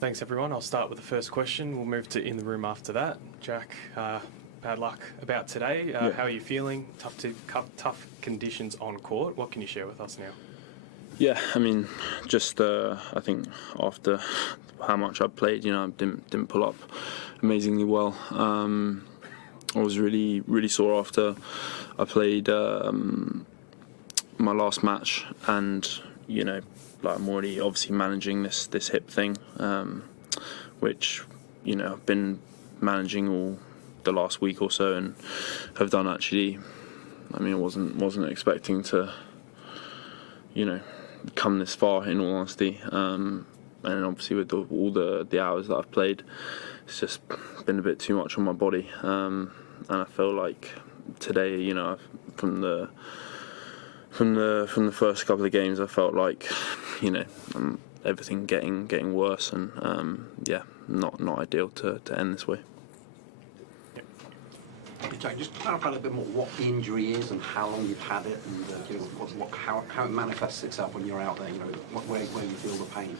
Thanks, everyone. I'll start with the first question. We'll move to in the room after that. Jack, bad luck about today. How are you feeling? Tough conditions on court. What can you share with us now? Yeah, I mean, just I think after how much I played, I didn't pull up amazingly well. I was really sore after I played my last match, and I'm already obviously managing this hip thing, which I've been managing all the last week or so, and have done actually. I mean, I wasn't expecting to come this far, in all honesty, and obviously with all the hours that I've played, it's just been a bit too much on my body, and I feel like today, from the first couple of games, I felt like everything getting worse, and not ideal to end this way. Jack, just clarify a little bit more what the injury is and how long you've had it, and how it manifests itself when you're out there. Where you feel the pain.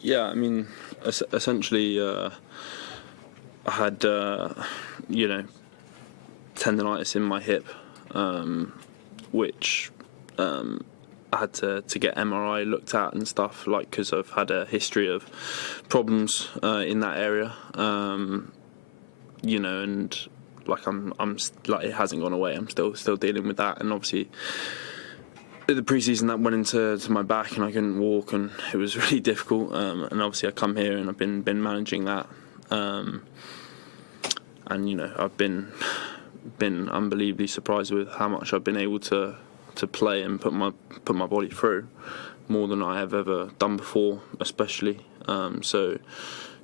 Yeah, I mean, essentially, I had tendonitis in my hip, which I had to get MRI looked at and stuff, because I've had a history of problems in that area, and I'm it hasn't gone away. I'm still dealing with that, and obviously the pre-season that went into my back, and I couldn't walk, and it was really difficult. And obviously I come here and I've been managing that, and I've been unbelievably surprised with how much I've been able to play and put my body through, more than I have ever done before, especially. So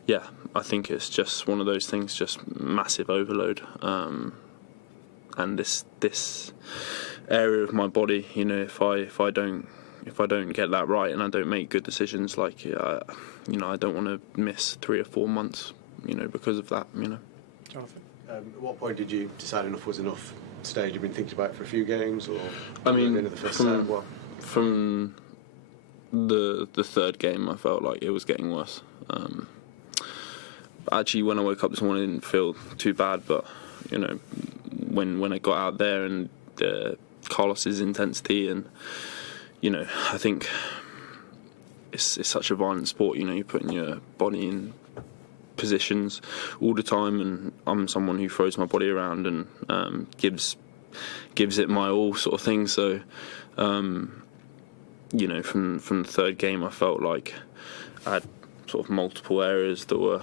yeah, I think it's just one of those things, just massive overload, and this area of my body, if I don't get that right and I don't make good decisions, I don't want to miss 3 or 4 months, because of that. Jonathan, at what point did you decide enough was enough? Stage you've been thinking about it for a few games, or I mean, the end of the first set? From the third game, I felt like it was getting worse. Actually, when I woke up this morning, I didn't feel too bad, but when I got out there and Carlos's intensity, and I think it's such a violent sport. You're putting your body in positions all the time, and I'm someone who throws my body around and gives it my all, sort of thing. So from the third game, I felt like I had sort of multiple areas that were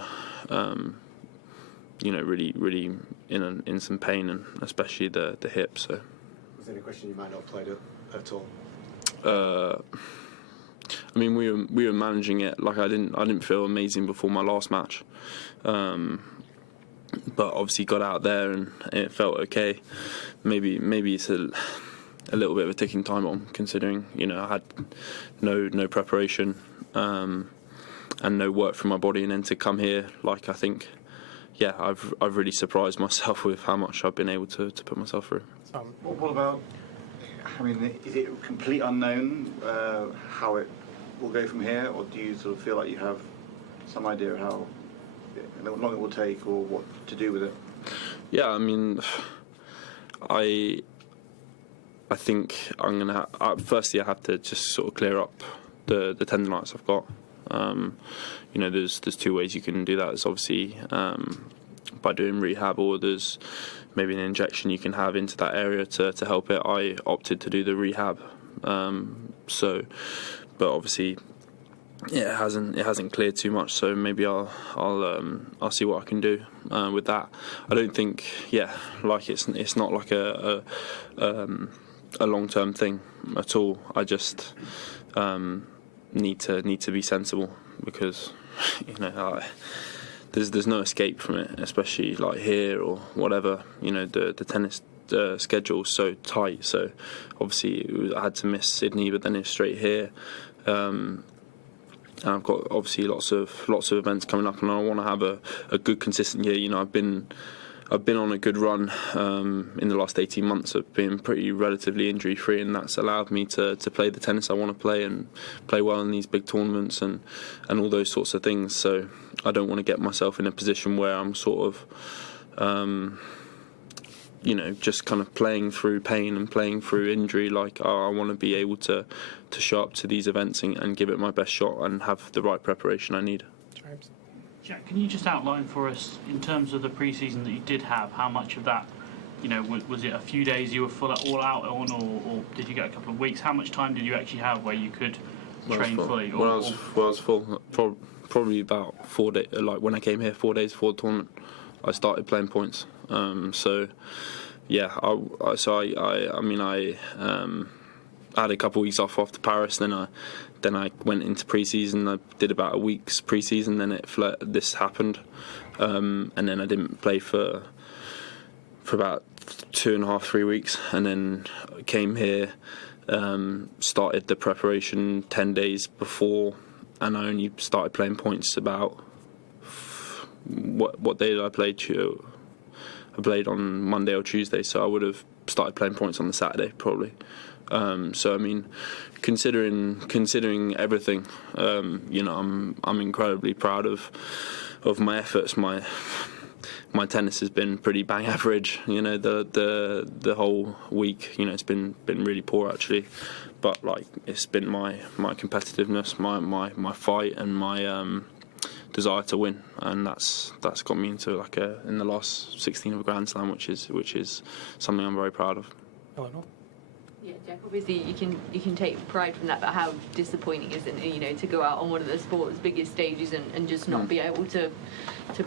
really in some pain, and especially the hip. So was there any question you might not have played at all? I mean, we were managing it. I didn't feel amazing before my last match, but obviously got out there and it felt okay. Maybe it's a little bit of a ticking time bomb, considering I had no preparation and no work from my body, and then to come here, I think, yeah, I've really surprised myself with how much I've been able to put myself through. What about? I mean, is it complete unknown how it will go from here, or do you sort of feel like you have some idea of how long it will take or what to do with it? Yeah, I mean, I think I'm gonna. Firstly, I have to just sort of clear up the tendonitis I've got. There's 2 ways you can do that. It's obviously by doing rehab, or there's maybe an injection you can have into that area to help it. I opted to do the rehab, but obviously it hasn't cleared too much. So maybe I'll see what I can do with that. I don't think it's not like a long-term thing at all. I just need to be sensible, because there's no escape from it, especially here or whatever. The tennis schedule's so tight, so obviously I had to miss Sydney, but then it's straight here, and I've got obviously lots of events coming up, and I want to have a good consistent year. I've been I've been on a good run in the last 18 months of being pretty relatively injury free, and that's allowed me to play the tennis I want to play and play well in these big tournaments and all those sorts of things. So I don't want to get myself in a position where I'm sort of just kind of playing through pain and playing through injury. Like, I want to be able to show up to these events and give it my best shot and have the right preparation I need. Jack, can you just outline for us, in terms of the pre-season that you did have, how much of that, was it a few days you were all out on, or did you get a couple of weeks? How much time did you actually have where you could train fully? When I was full, probably about 4 days. Like when I came here, 4 days before the tournament, I started playing points. I had a couple of weeks off after Paris. Then I went into pre-season. I did about a week's pre-season. Then this happened, and then I didn't play for about 2.5, 3 weeks, and then came here, started the preparation 10 days before, and I only started playing points about what day did I play? I played on Monday or Tuesday, so I would have started playing points on the Saturday probably. So I mean, considering everything, I'm incredibly proud of my efforts. My tennis has been pretty bang average. The whole week. It's been really poor actually, but like it's been my competitiveness, my fight, and my desire to win, and that's got me into in the last 16 of a Grand Slam, which is something I'm very proud of. Yeah, Jack, obviously you can take pride from that, but how disappointing is it, to go out on one of the sport's biggest stages and just not be able to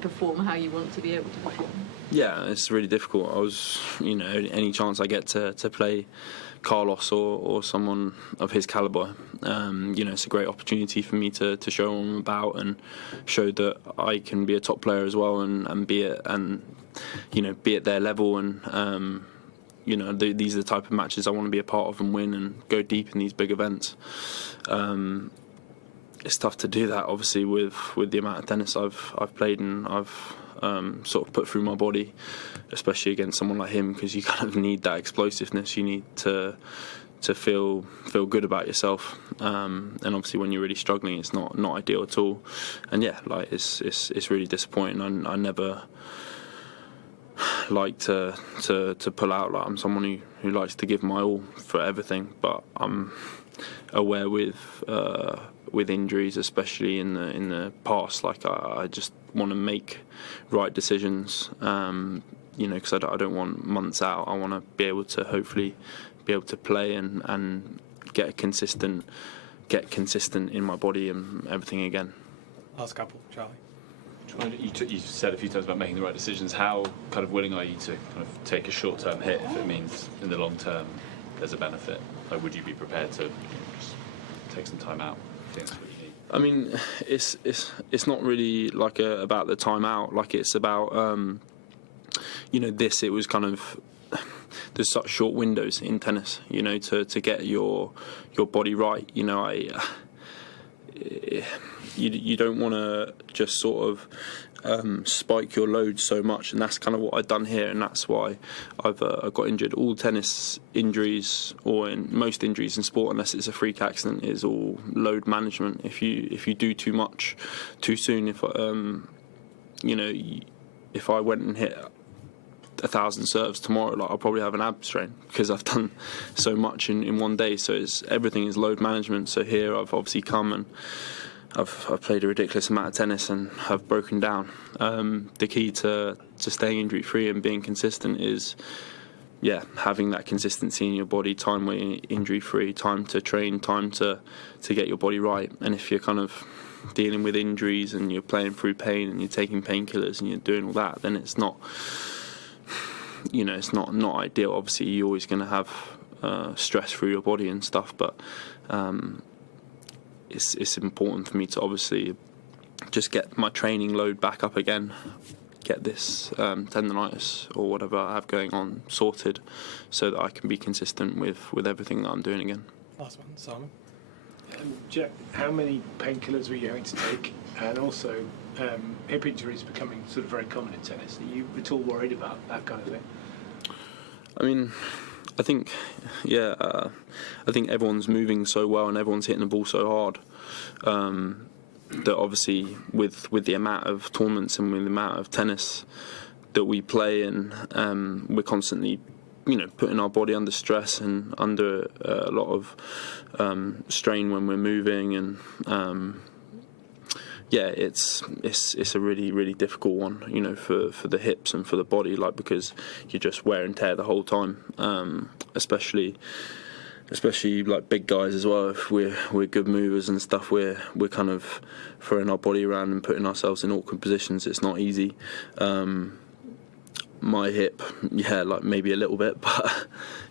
perform how you want to be able to perform? Yeah, it's really difficult. I was, any chance I get to play Carlos or someone of his calibre, it's a great opportunity for me to show them about and show that I can be a top player as well and be at their level and. These are the type of matches I want to be a part of and win and go deep in these big events. It's tough to do that, obviously, with the amount of tennis I've played and I've sort of put through my body, especially against someone like him, because you kind of need that explosiveness. You need to feel good about yourself, and obviously when you're really struggling, it's not ideal at all. And yeah, like it's really disappointing. I never like to pull out. Like, I'm someone who likes to give my all for everything, but I'm aware with injuries, especially in the past, like I just want to make right decisions, because I don't want months out. I want to be able to hopefully be able to play and get consistent in my body and everything again. Last couple, Charlie. You said a few times about making the right decisions. How kind of willing are you to kind of take a short-term hit if it means in the long term there's a benefit? Like, would you be prepared to just take some time out? I think that's what you need. I mean, it's not really like about the time out. Like, it's about it was kind of, there's such short windows in tennis, to get your body right. You don't want to just sort of spike your load so much, and that's kind of what I've done here, and that's why I've got injured. All tennis injuries, or in most injuries in sport, unless it's a freak accident, is all load management. If you do too much too soon, if I went and hit 1,000 serves tomorrow, like, I'll probably have an ab strain because I've done so much in one day. So everything is load management. So here I've obviously come and I've played a ridiculous amount of tennis and have broken down. The key to staying injury free and being consistent is having that consistency in your body, time where you're injury free, time to train, time to get your body right. And if you're kind of dealing with injuries and you're playing through pain and you're taking painkillers and you're doing all that, then it's not it's not ideal. Obviously you're always going to have stress through your body and stuff, but it's important for me to obviously just get my training load back up again, get this tendonitis or whatever I have going on sorted, so that I can be consistent with everything that I'm doing again. Last one, Simon. Jack, how many painkillers were you having to take? And also, hip injuries becoming sort of very common in tennis. Are you at all worried about that kind of thing? I mean, I think, I think everyone's moving so well and everyone's hitting the ball so hard that obviously with the amount of tournaments and with the amount of tennis that we play and we're constantly, putting our body under stress and under a lot of strain when we're moving, and it's a really, really difficult one, for the hips and for the body, because you just wear and tear the whole time, especially like big guys as well. If we're good movers and stuff, we're kind of throwing our body around and putting ourselves in awkward positions. It's not easy. My hip, maybe a little bit, but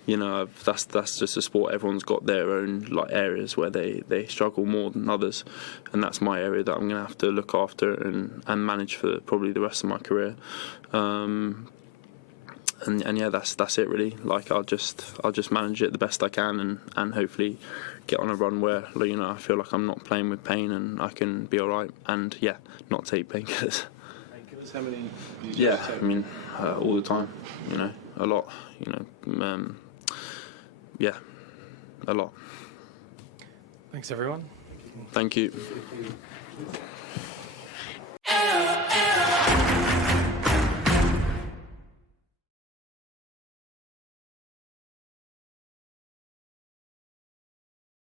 that's just a sport. Everyone's got their own areas where they struggle more than others, and that's my area that I'm going to have to look after and manage for probably the rest of my career. That's it really. I'll just manage it the best I can and hopefully get on a run where I feel like I'm not playing with pain and I can be all right and not take painkillers. How many did you take? I mean, all the time, a lot, a lot. Thanks, everyone. Thank you.